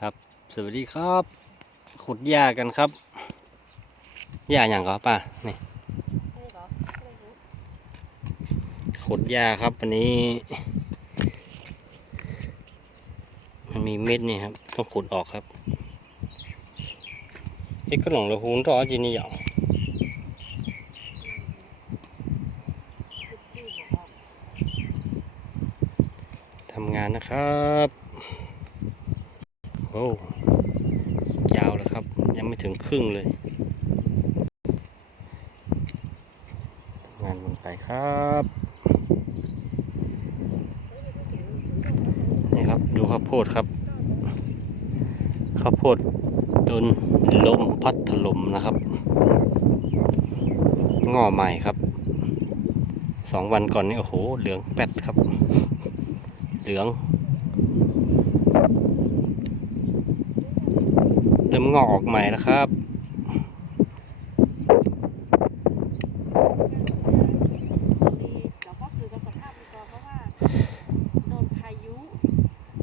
ครับ สวัสดีครับ ขุดหญ้ากันครับหญ้าอย่างก็ป่ะนี่นี่ขุดหญ้าครับวันนี้ มันมีเม็ดนี่ครับต้องขุดออกครับไอ้กระหล่องละหูนรอจีนี่อย่างจุดที่บอกออกทำงานนะครับ โอ้ยาวแล้วครับ ยังไม่ถึงครึ่งเลยทำงานลงไปครับนี่ครับดูข้าวโพดครับข้าวโพดโดนลมพัดถล่มนะครับงอใหม่ครับสองวันก่อนนี่โอ้โห เหลืองแป๊ดครับ เหลือง ริ่มงอกออกใหม่แล้วครับตอนนี้เราก็คือสภาพดีกว่าเพราะว่าโดนพายุ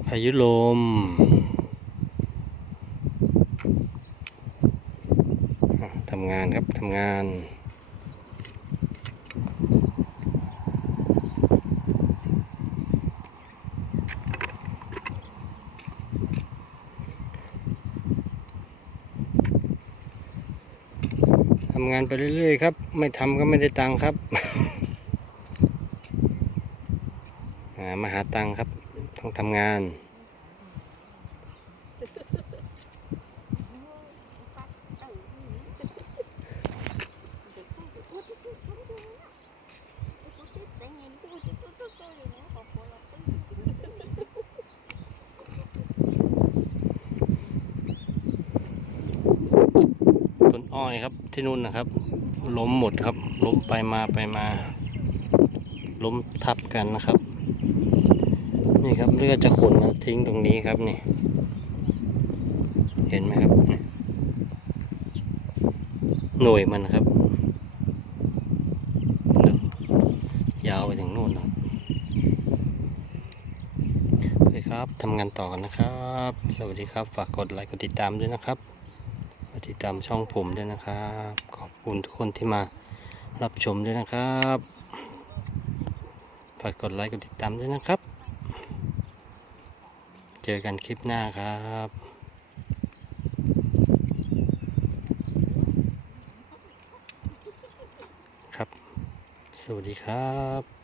พายุลมทำงานครับทำงานำงานไปเรื่อยๆครับ ไม่ทำก็ไม่ได้ตังค์ครับมาหาตังค์ครับ ต้องทำงาน อ้อยครับที่นู่นนะครับ ล้มหมดครับ ล้มไปมาไปมา ล้มทับกันนะครับ นี่ครับเลือดจะขนมาทิ้งตรงนี้ครับนี่ เห็นไหมครับ หน่วยมันนะครับ ยาวไปถึงนู่นนะครับโอเครับทำงานต่อกันนะครับ สวัสดีครับ ฝากกดไลค์ กดติดตามด้วยนะครับ ติดตามช่องผมด้วยนะครับ ขอบคุณทุกคนที่มารับชมด้วยนะครับฝากกดไลค์กดติดตามด้วยนะครับ เจอกันคลิปหน้าครับครับ สวัสดีครับ